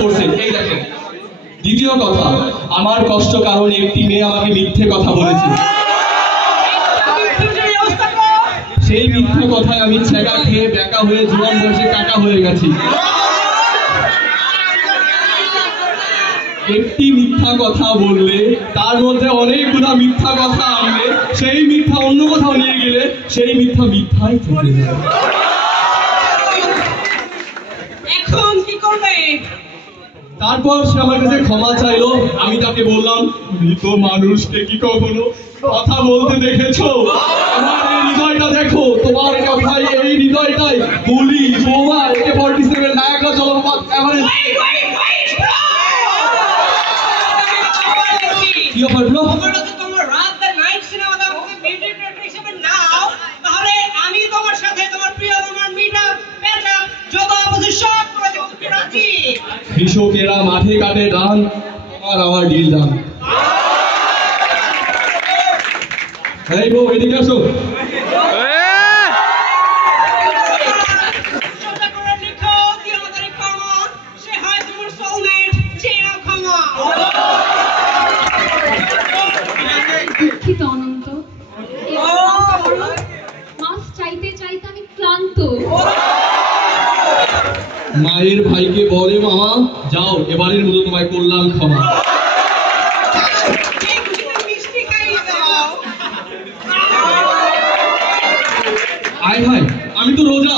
করছে, এই দেখেন। দ্বিতীয় কথা, আমার কষ্ট কারণ একটি মেয়ে আমাকে মিথ্যে কথা বলেছে। সেই মিথ্যে কথায় আমি ছেঁকা খেয়ে বেকা হয়ে জোয়ান বয়সে কাকা হয়ে গেছি। একটি মিথ্যা কথা বললে তার মধ্যে অনেকগুলো মিথ্যা কথা আনলে সেই মিথ্যা অন্য কোথাও নিয়ে গেলে সেই মিথ্যা মিথ্যাই থেকে যাবে। এখন কি করবে? তারপর সে আমার কাছে ক্ষমা চাইলো। আমি তাকে বললাম, মৃত মানুষকে কি কখনো কথা বলতে দেখেছো? আমার এই হৃদয়টা দেখো, তোমার কথাই এই হৃদয়টাই গুলি বোমা AK-47 নায়াগ্রা জলপ্রপাত এভারেস্ট। কি ব্যাপার ব্রো? তোমার রাত দ্য নাইট সিনেমাটা আমাকে মিউজিক ডিরেক্টর হিসেবে নাও, তাহলে আমি তোমার সাথে তোমার প্রিয় তোমার মিটআপ প্যাচআপ যত অবশ্যই সব করে দেব। তুমি রাজি? কৃষকেরা মাঠে কাটে ধান, তোমার আমার ডিল ডান। এই বউ এদিকে আসো। দুঃখিত অনন্ত, মাছ চাইতে চাইতে আমি ক্লান্ত। মায়ের ভাইকে বলে, মামা যাও, এবারের মতো তোমায় করলাম ক্ষমা। আয় হায়, আমি তো রোজা।